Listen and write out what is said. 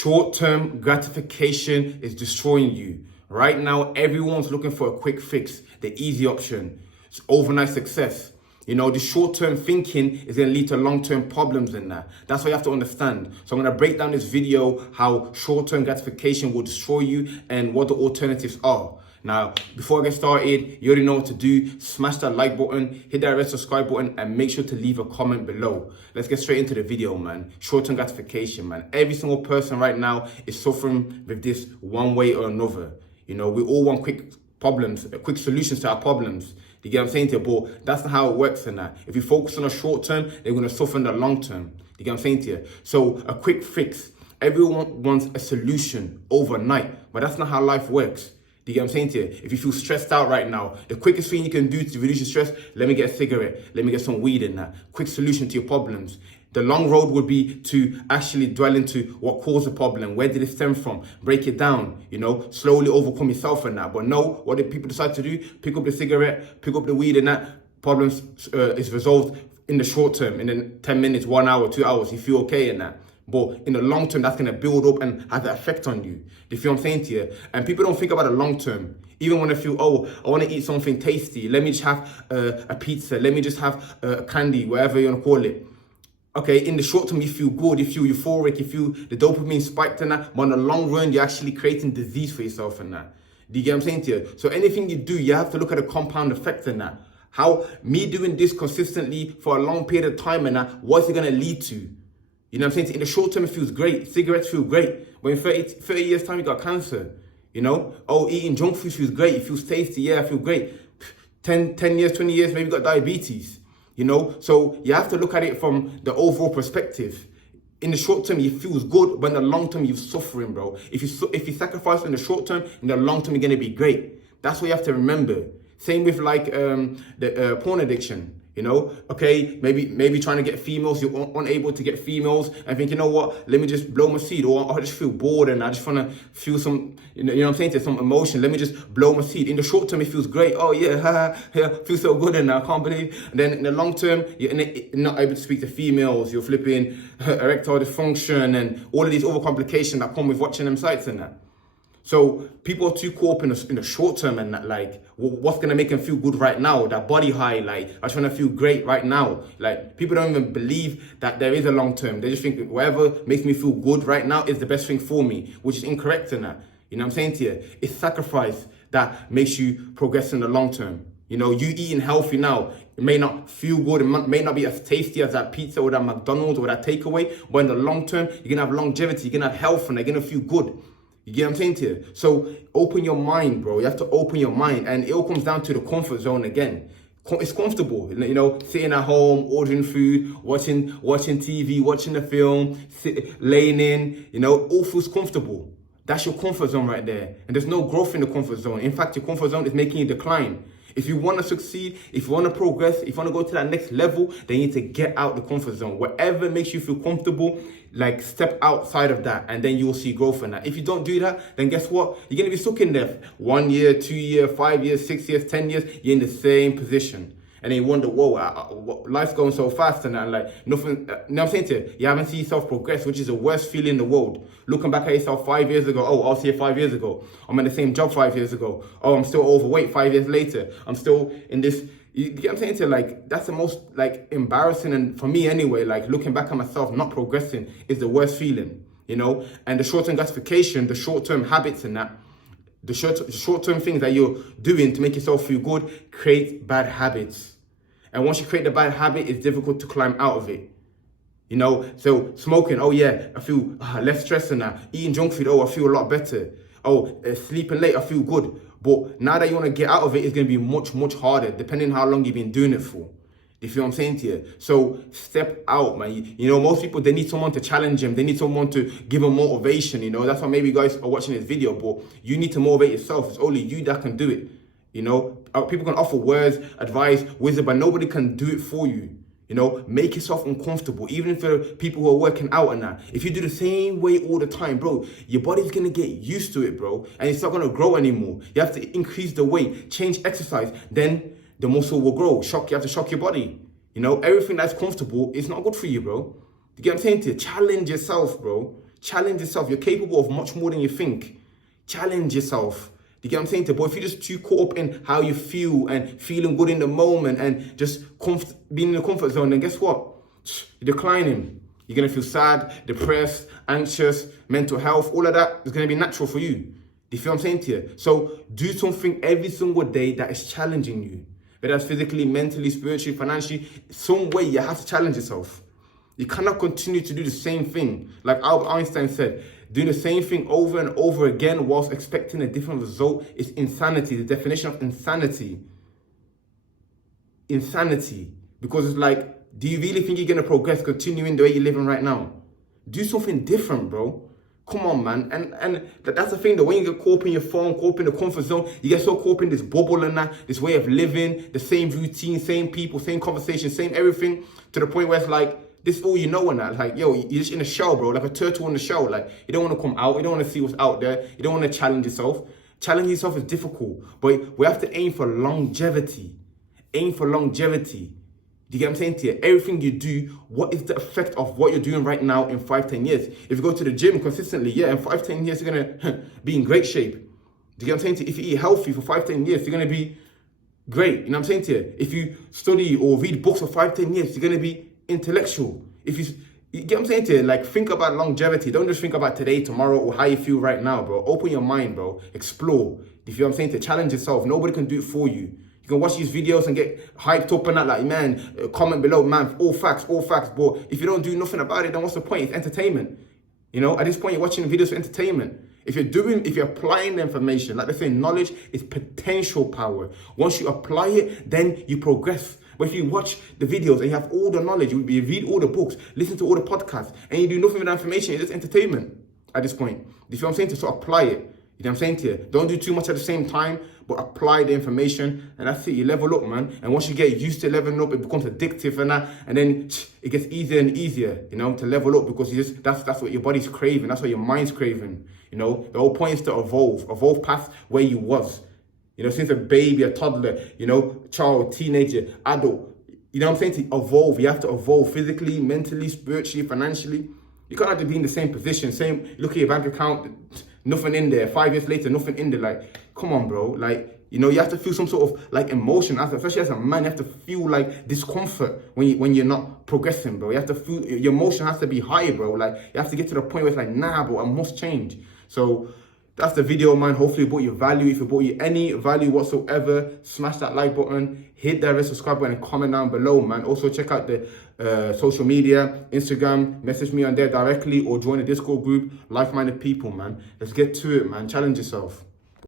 Short-term gratification is destroying you. Right now, everyone's looking for a quick fix, the easy option. It's overnight success. The short-term thinking is going to lead to long-term problems in that. That's what you have to understand. So I'm going to break down this video, how short-term gratification will destroy you and what the alternatives are. Now, before I get started, you already know what to do. Smash that like button, hit that red subscribe button, and make sure to leave a comment below. Let's get straight into the video, man. Short-term gratification, man. Every single person right now is suffering with this one way or another. We all want quick solutions to our problems. You get what I'm saying to you? But that's not how it works in that. If you focus on the short term, they're going to suffer in the long term. You get what I'm saying to you? So a quick fix. Everyone wants a solution overnight, but that's not how life works. Do you get what I'm saying to you? If you feel stressed out right now, the quickest thing you can do to reduce your stress, let me get a cigarette. Let me get some weed in that. Quick solution to your problems. The long road would be to actually dwell into what caused the problem. Where did it stem from? Break it down, slowly overcome yourself in that. But no, what did people decide to do? Pick up the cigarette, pick up the weed and that. Problems is resolved in the short term, in the 10 minutes, 1 hour, 2 hours. You feel okay in that. But in the long term, that's going to build up and have an effect on you. Do you feel what I'm saying to you? And people don't think about the long term. Even when they feel, I want to eat something tasty. Let me just have a pizza. Let me just have a candy, whatever you want to call it. Okay, in the short term, you feel good, you feel euphoric, you feel the dopamine spiked and that. But in the long run, you're actually creating disease for yourself and that. Do you get what I'm saying to you? So anything you do, you have to look at the compound effect in that. How me doing this consistently for a long period of time and that, what's it going to lead to? You know what I'm saying? In the short term, it feels great. Cigarettes feel great. But in 30 years' time, you got cancer. Eating junk food feels great. It feels tasty. Yeah, I feel great. 10 years, 20 years, maybe you got diabetes. So you have to look at it from the overall perspective. In the short term, it feels good, but in the long term, you're suffering, bro. If you sacrifice in the short term, in the long term, you're going to be great. That's what you have to remember. Same with the porn addiction. Okay, maybe trying to get females, you're unable to get females and think, let me just blow my seed, or I just feel bored and I just want to feel some, what I'm saying, to some emotion. Let me just blow my seed. In the short term, it feels great. Oh yeah, feels so good and I can't believe. And then in the long term, you're not able to speak to females. You're flipping erectile dysfunction and all of these other complications that come with watching them sites and that. So people are too caught up in the short term and that, what's going to make them feel good right now, that body high, I just want to feel great right now. People don't even believe that there is a long term. They just think whatever makes me feel good right now is the best thing for me, which is incorrect in that. You know what I'm saying to you? It's sacrifice that makes you progress in the long term. You eating healthy now, it may not feel good, it may not be as tasty as that pizza or that McDonald's or that takeaway, but in the long term, you're going to have longevity, you're going to have health and you're going to feel good. You get what I'm saying to you? So open your mind, bro. You have to open your mind. And it all comes down to the comfort zone again. It's comfortable, sitting at home, ordering food, watching TV, watching a film, laying in, all feels comfortable. That's your comfort zone right there. And there's no growth in the comfort zone. In fact, your comfort zone is making you decline. If you want to succeed, if you want to progress, if you want to go to that next level, then you need to get out the comfort zone. Whatever makes you feel comfortable, step outside of that, and then you will see growth in that. If you don't do that, then guess what? You're going to be stuck in there. 1 year, 2 years, 5 years, 6 years, 10 years, you're in the same position. And then you wonder, whoa, life's going so fast and that, nothing, I'm saying to you, you haven't seen yourself progress, which is the worst feeling in the world. Looking back at yourself 5 years ago, I'll see it 5 years ago. I'm in the same job 5 years ago. I'm still overweight 5 years later. I'm still in this, you get what I'm saying to you? That's the most, embarrassing, and for me anyway, looking back at myself, not progressing is the worst feeling, And the short-term gratification, the short-term habits and that, the short-term things that you're doing to make yourself feel good create bad habits. And once you create the bad habit, it's difficult to climb out of it. So smoking, I feel less stressed than that. Eating junk food, I feel a lot better. Sleeping late, I feel good. But now that you want to get out of it, it's going to be much, much harder, depending on how long you've been doing it for. You feel what I'm saying to you? So step out, man. Most people, they need someone to challenge them. They need someone to give them motivation. That's why maybe you guys are watching this video, but you need to motivate yourself. It's only you that can do it. People can offer words, advice, wisdom, but nobody can do it for you. Make yourself uncomfortable, even for people who are working out and that. If you do the same way all the time, bro, your body's going to get used to it, bro, and it's not going to grow anymore. You have to increase the weight, change exercise, then the muscle will grow. You have to shock your body. Everything that's comfortable is not good for you, bro. You get what I'm saying to you? Challenge yourself, bro. Challenge yourself. You're capable of much more than you think. Challenge yourself. You get what I'm saying? But if you're just too caught up in how you feel and feeling good in the moment and just being in the comfort zone, then guess what? You're declining. You're going to feel sad, depressed, anxious, mental health. All of that is going to be natural for you. Do you feel what I'm saying to you? So do something every single day that is challenging you. Whether that's physically, mentally, spiritually, financially, some way you have to challenge yourself. You cannot continue to do the same thing. Like Albert Einstein said, doing the same thing over and over again whilst expecting a different result is insanity. The definition of insanity. Insanity. Because it's like, do you really think you're going to progress continuing the way you're living right now? Do something different, bro. Come on, man. And that's the thing, that when you get caught up in your phone, caught up in the comfort zone, you get so caught up in this bubble and that, this way of living, the same routine, same people, same conversation, same everything, to the point where it's like, this is all you know and that. Like, yo, you're just in a shell, bro, like a turtle in the shell. Like, you don't want to come out, you don't want to see what's out there, you don't want to challenge yourself. Challenging yourself is difficult, but we have to aim for longevity. Aim for longevity. Do you get what I'm saying to you? Everything you do, what is the effect of what you're doing right now in 5-10 years? If you go to the gym consistently, yeah, in 5-10 years, you're going to be in great shape. Do you get what I'm saying to you? If you eat healthy for 5-10 years, you're going to be great. You know what I'm saying to you? If you study or read books for 5-10 years, you're going to be intellectual. If you get what I'm saying to you? Like, think about longevity. Don't just think about today, tomorrow, or how you feel right now, bro. Open your mind, bro. Explore. You feel what I'm saying to you? Challenge yourself. Nobody can do it for you. You can watch these videos and get hyped up and that, like, man, comment below, man, all facts. But if you don't do nothing about it, then what's the point? It's entertainment. You know, at this point, you're watching videos for entertainment. If you're applying the information, like they say, knowledge is potential power. Once you apply it, then you progress. But if you watch the videos and you have all the knowledge, you read all the books, listen to all the podcasts, and you do nothing with that information, it's just entertainment at this point. You feel what I'm saying? To sort of apply it. You know what I'm saying to you? Don't do too much at the same time, but apply the information, and that's it. You level up, man. And once you get used to leveling up, it becomes addictive and that, and then it gets easier and easier, you know, to level up, because that's what your body's craving, that's what your mind's craving. You know, the whole point is to evolve past where you was. You know, since a baby, a toddler, you know, child, teenager, adult. You know what I'm saying? To evolve, you have to evolve physically, mentally, spiritually, financially. You can't have to be in the same position. Same, look at your bank account, nothing in there. 5 years later, nothing in there. Like, come on, bro. Like, you know, you have to feel some sort of like emotion, especially as a man. You have to feel like discomfort when you're not progressing, bro. You have to feel, your emotion has to be high, bro. Like, you have to get to the point where it's like, nah, bro, I must change. So that's the video, man. Hopefully it brought you value. If it brought you any value whatsoever, smash that like button, hit that red subscribe button, and comment down below, man. Also check out the social media, Instagram, message me on there directly, or join the Discord group, like-minded people, man. Let's get to it, man. Challenge yourself.